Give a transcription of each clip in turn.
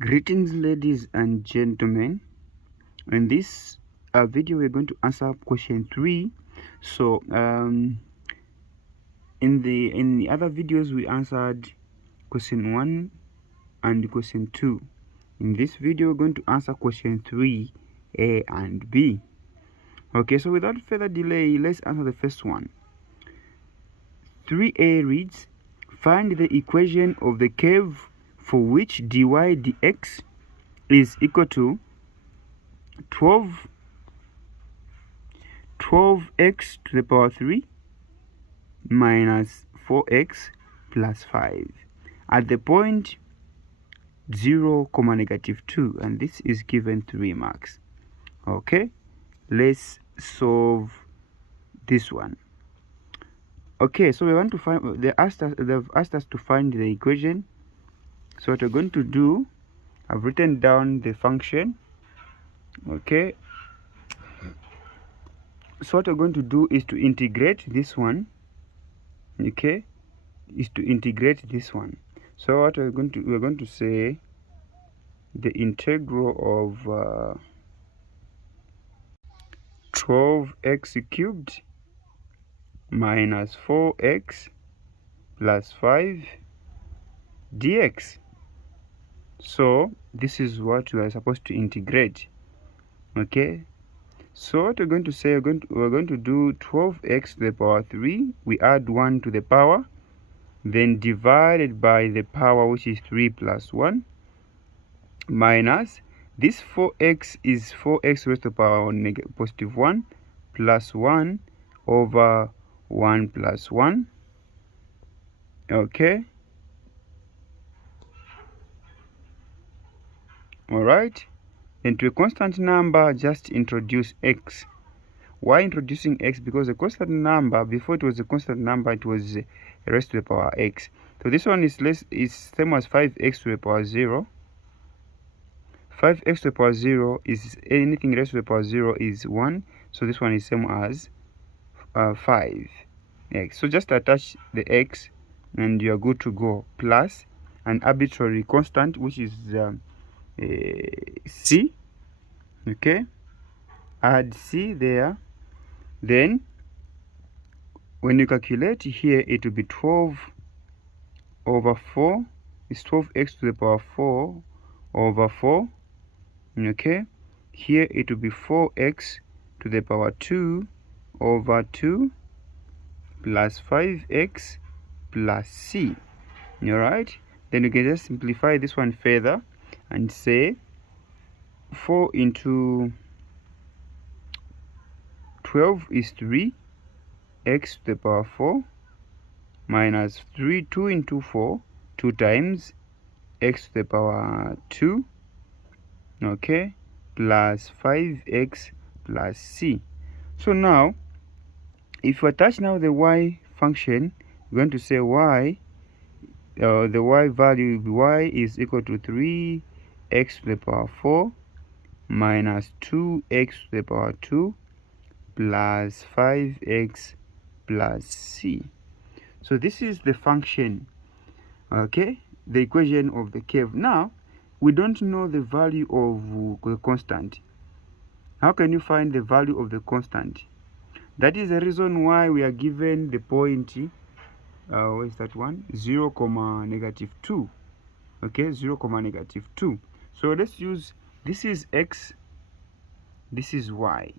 Greetings, ladies and gentlemen. In this video we're going to answer question 3. So in the other videos we answered question 1 and question 2. In this video we're going to answer question 3, A and B. Okay, so without further delay, let's answer the first one. 3A reads, find the equation of the curve for which dy dx is equal to 12x to the power 3 minus 4x plus 5 at the point 0, -2, and this is given 3 marks. Okay, let's solve this one. Okay, so we want to find, they've asked us to find the equation. So what we're going to do, I've written down the function. Okay, so what we're going to do is to integrate this one. Okay, is to integrate this one. So what we're going to say, the integral of 12x cubed minus 4x plus 5 dx. So this is what we are supposed to integrate. Okay, so what we're going to say, we're going to do 12x to the power 3, we add 1 to the power, then divided by the power, which is 3 plus 1, minus this 4x is 4x raised to the power positive 1 plus 1 over 1 plus 1. Okay, all right, and to a constant number just introduce x. Why introducing x? Because a constant number, before it was a constant number, it was raised to the power x. So this one is same as 5x to the power 0. 5x to the power 0 is anything raised to the power 0 is 1. So this one is same as 5x. So just attach the x and you are good to go, plus an arbitrary constant, which is c. Okay, add c there. Then when you calculate here, it will be 12 over 4 is 12x to the power 4 over 4. Okay, here it will be 4x to the power 2 over 2 plus 5x plus c. All right, then you can just simplify this one further and say 4 into 12 is 3, x to the power 4 minus 2 into 4, 2 times x to the power 2, okay, plus 5x plus c. So now if you attach now the y function, we're going to say y, the y value, y is equal to 3x to the power 4 minus 2x to the power 2 plus 5x plus c. So this is the function, okay, the equation of the curve. Now we don't know the value of the constant. How can you find the value of the constant? That is the reason why we are given the point, what is that one? 0, -2. Okay, 0, -2. So let's use, this is x, this is y.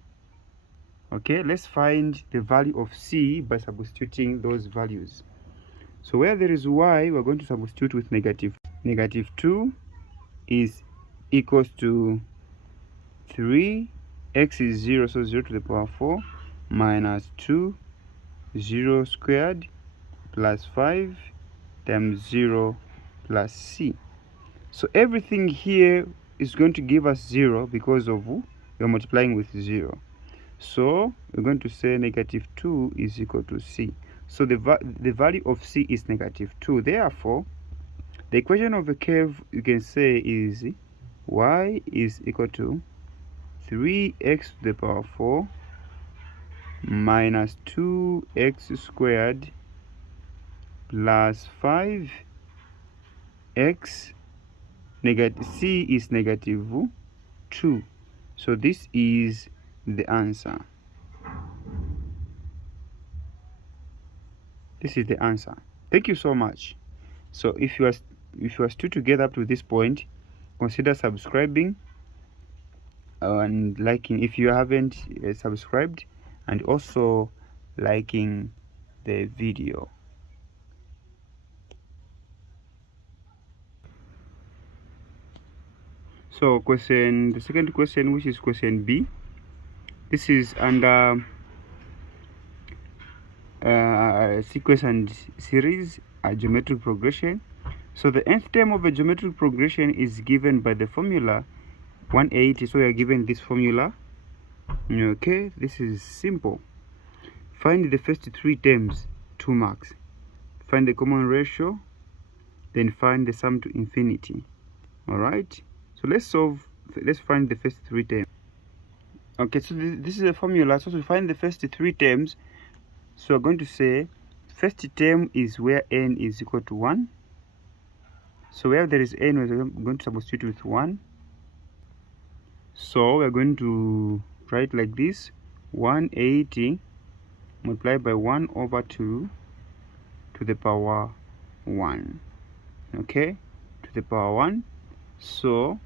Okay, let's find the value of c by substituting those values. So where there is y, we're going to substitute with negative. Negative 2 is equals to 3, x is 0, so 0 to the power 4 minus 2, 0 squared plus 5 times 0 plus c. So everything here is going to give us 0 because of we're multiplying with 0. So we're going to say negative 2 is equal to c. So the value of c is negative 2. Therefore, the equation of the curve, you can say, is y is equal to 3x to the power 4 minus 2x squared plus 5x C is negative 2. So this is the answer. This is the answer. Thank you so much. So if you are still together up to this point, consider subscribing and liking if you haven't subscribed, and also liking the video. So the second question, which is question B, this is under sequence and series, a geometric progression. So the nth term of a geometric progression is given by the formula 180. So we are given this formula. Okay, this is simple. Find the first 3 terms, 2 marks. Find the common ratio, then find the sum to infinity. All right, so let's find the first 3 terms. Okay, so this is a formula. So to find the first 3 terms, so we're going to say first term is where n is equal to 1. So where there is n, we're going to substitute with 1. So we're going to write like this: 180 multiplied by 1 over 2 to the power 1. Okay, to the power 1. So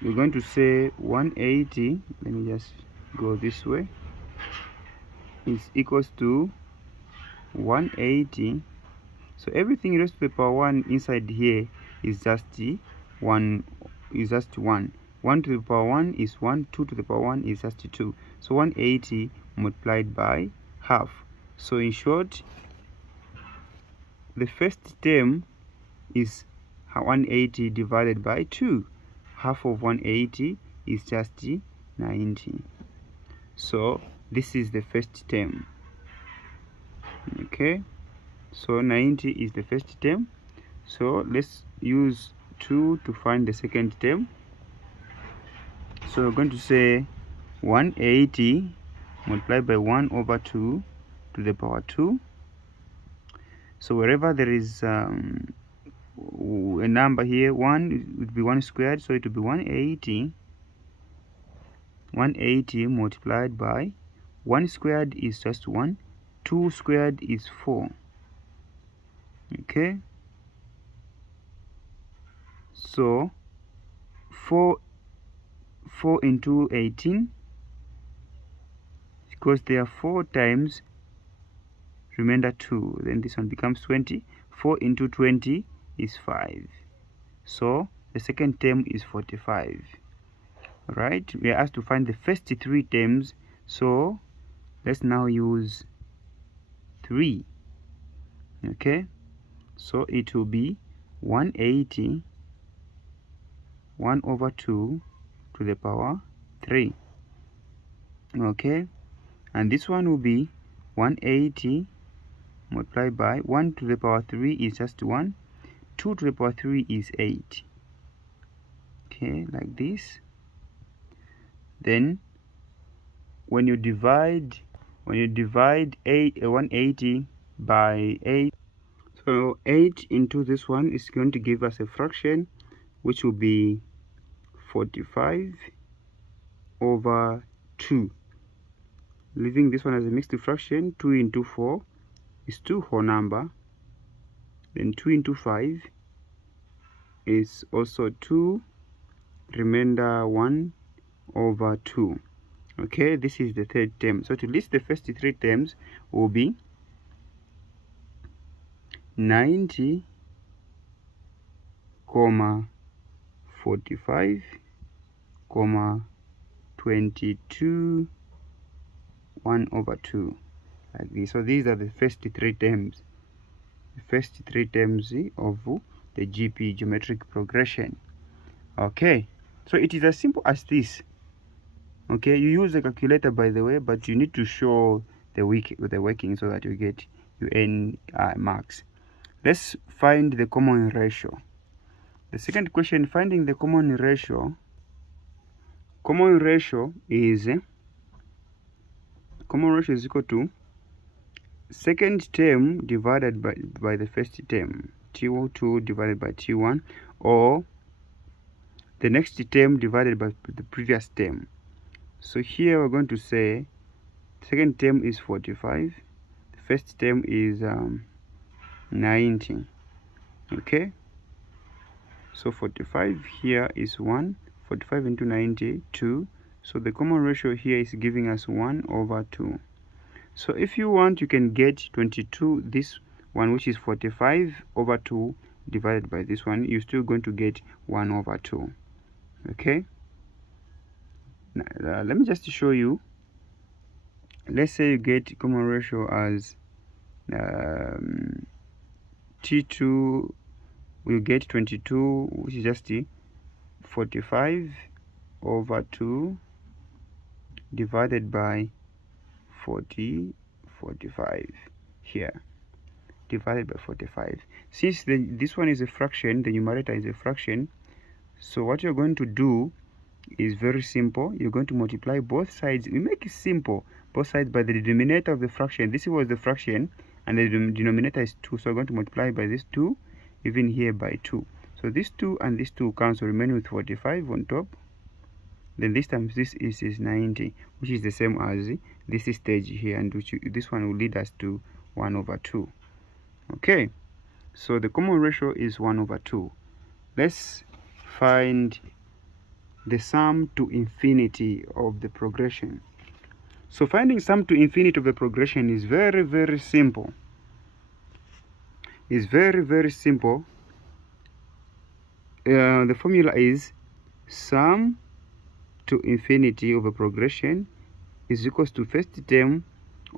we're going to say 180, let me just go this way, is equals to 180. So everything raised to the power 1 inside here is just 1. 1 to the power 1 is 1, 2 to the power 1 is just 2. So 180 multiplied by half. So in short, the first term is 180 divided by 2. Half of 180 is just 90. So this is the first term. Okay, so 90 is the first term. So let's use 2 to find the second term. So we're going to say 180 multiplied by 1 over 2 to the power 2. So wherever there is a number here, 1 would be 1 squared, so it would be 180. 180 multiplied by 1 squared is just 1, 2 squared is 4. Okay, so 4 into 18, because there are 4 times remainder 2, then this one becomes 20. 4 into 20 is 5. So the second term is 45. Right, we are asked to find the first 3 terms, so let's now use 3. Okay, so it will be 180 1 over 2 to the power 3. Okay, and this one will be 180 multiplied by 1 to the power 3 is just 1, 2 to the power 3 is 8. Okay, like this. Then when you divide 180 by 8, so 8 into this one is going to give us a fraction which will be 45 over 2. Leaving this one as a mixed fraction, 2 into 4 is 2 whole number. Then 2 into 5 is also 2, remainder 1 over 2. Okay, this is the third term. So to list the first 3 terms will be 90, 45, 22, 1 over 2, like this. So these are the first 3 terms. The first 3 terms of the GP, geometric progression. Okay, so it is as simple as this. Okay, you use the calculator, by the way, but you need to show the working so that you get your n marks. Let's find the common ratio. The second question, finding the common ratio. Common ratio is equal to second term divided by the first term, T2 divided by T1, or the next term divided by the previous term. So here we're going to say second term is 45, the first term is 90. Okay, so 45 here is 1, 45 into 90, 2. So the common ratio here is giving us 1 over 2. So if you want, you can get 22, this one, which is 45 over 2 divided by this one, you're still going to get 1 over 2. Okay, now, let me just show you. Let's say you get common ratio as T2, we'll get 22, which is just 45 over 2 divided by 45 here, divided by 45. Since this one is a fraction, the numerator is a fraction, so what you're going to do is very simple. You're going to multiply both sides. We make it simple, both sides by the denominator of the fraction. This was the fraction and the denominator is 2, so I'm going to multiply by this 2, even here by 2. So this 2 and this 2 cancel, remain with 45 on top. Then this time this is 90, which is the same as this stage here, and this one will lead us to 1 over 2. Okay, so the common ratio is 1 over 2. Let's find the sum to infinity of the progression. So finding sum to infinity of the progression is very simple. It's very simple. The formula is sum to infinity of a progression is equals to first term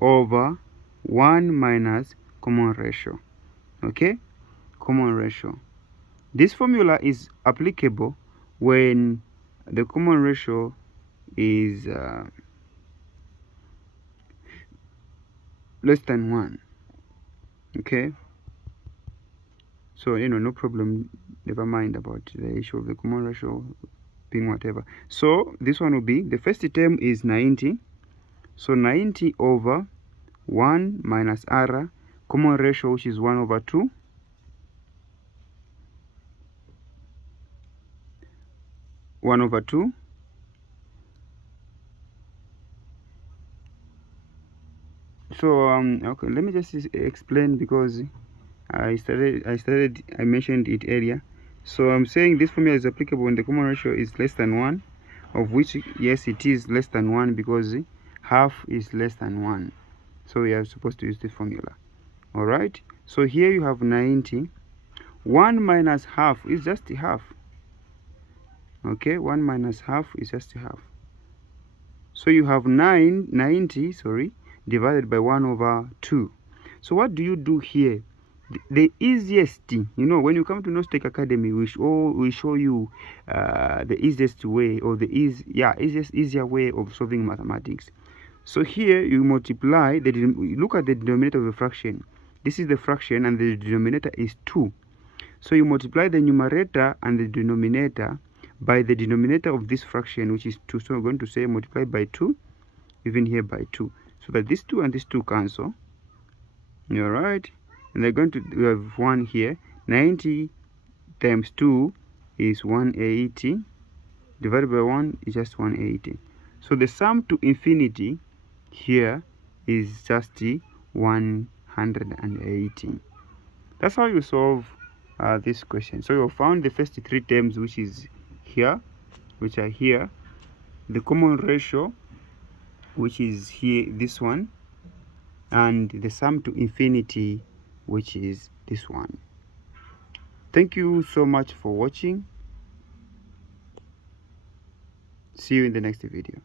over 1 minus common ratio. Okay, common ratio. This formula is applicable when the common ratio is less than 1. Okay, so no problem, never mind about the issue of the common ratio being whatever. So this one will be, the first term is 90, so 90 over 1 minus r, common ratio, which is 1 over 2, so okay, let me just explain, because I mentioned it earlier. So I'm saying this formula is applicable when the common ratio is less than 1, of which, yes, it is less than 1, because half is less than 1. So we are supposed to use this formula. All right, so here you have 90. 1 minus half is just half. Okay, 1 minus half is just half. So you have 90 divided by 1 over 2. So what do you do here? The easiest, when you come to Nostech Academy, we show you the easiest way, or easier way of solving mathematics. So here you multiply look at the denominator of the fraction. This is the fraction and the denominator is 2. So you multiply the numerator and the denominator by the denominator of this fraction, which is 2. So we're going to say multiply by 2, even here by 2, so that this 2 and this 2 cancel. All right, and they're going to have 1 here. 90 times 2 is 180, divided by 1 is just 180. So the sum to infinity here is just 180. That's how you solve this question. So you found the first 3 terms, which are here, the common ratio, which is here, this one, and the sum to infinity, which is this one. Thank you so much for watching. See you in the next video.